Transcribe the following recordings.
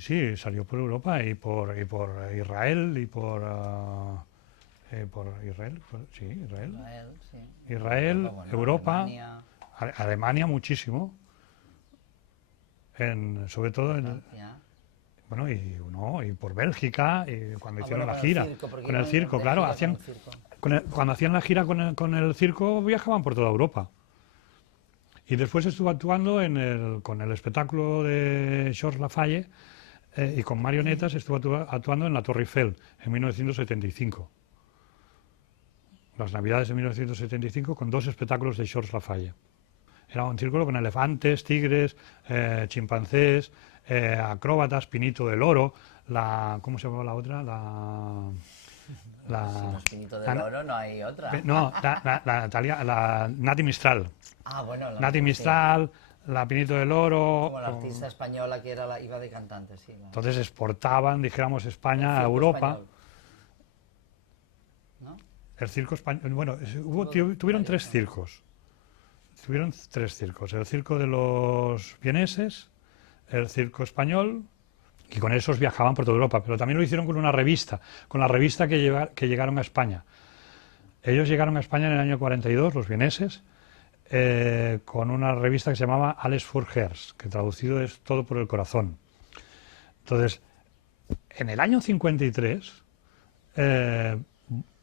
Sí, salió por Europa y por Israel y por Israel, sí, Israel. Israel, sí. Israel, Bueno, Europa, Alemania, Alemania muchísimo, sobre todo Francia. bueno, y por Bélgica, y cuando Ah, hicieron bueno, la con el gira, circo, porque con el iban circo, de claro, gira con el circo. cuando hacían la gira con el circo viajaban por toda Europa. Y después estuvo actuando con el espectáculo de Georges Lafayette y con marionetas estuvo actuando en la Torre Eiffel en 1975. Las Navidades de 1975 con dos espectáculos de Georges Lafayette. Era un círculo con elefantes, tigres, chimpancés, acróbatas, Pinito del Oro, ¿cómo se llamaba la otra? Si no La, es Pinito del la- Oro, no hay otra. no, la Nati Mistral. Ah, bueno, Nati sí. Mistral, la Pinito del Oro. Como la artista española que era iba de cantante, sí. Entonces exportaban, dijéramos, El España a circo Europa. español, ¿no? El circo español, bueno, Hubo tuvieron varios, tres ¿no? circos. Tuvieron tres circos. El circo de los vieneses, el circo español, y con esos viajaban por toda Europa. Pero también lo hicieron con una revista, con la revista que llegaron a España. Ellos llegaron a España en el año 42, los vieneses, con una revista que se llamaba Alles für Herz, que traducido es Todo por el Corazón. Entonces, en el año 53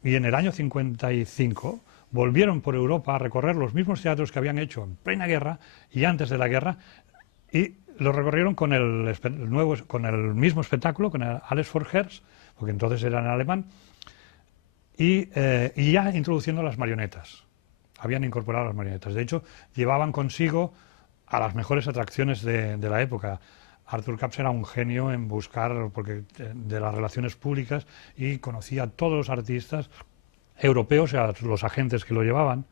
y en el año 55 volvieron por Europa a recorrer los mismos teatros que habían hecho en plena guerra y antes de la guerra, y lo recorrieron con con el mismo espectáculo, con el Alles für Herz, porque entonces era en alemán, y ya introduciendo las marionetas. Habían incorporado las marionetas. De hecho, llevaban consigo a las mejores atracciones de la época. Arthur Capps era un genio en buscar de las relaciones públicas y conocía a todos los artistas europeos, a los agentes que lo llevaban.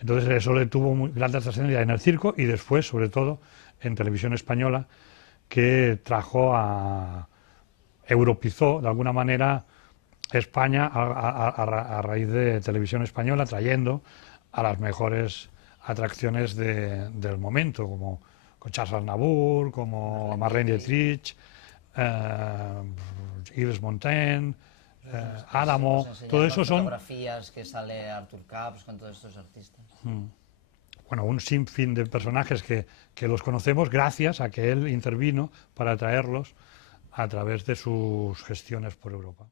Entonces eso le tuvo muy grande trascendencia en el circo y después, sobre todo, en televisión española, que europizó de alguna manera España a raíz de televisión española, trayendo a las mejores atracciones del momento, como con Charles Aznavour, como Marlène Dietrich, Yves Montand, Adamo, Nos todo enseñaron eso las son fotografías que sale Arthur Capps con todos estos artistas. bueno, un sinfín de personajes que los conocemos gracias a que él intervino para traerlos a través de sus gestiones por Europa.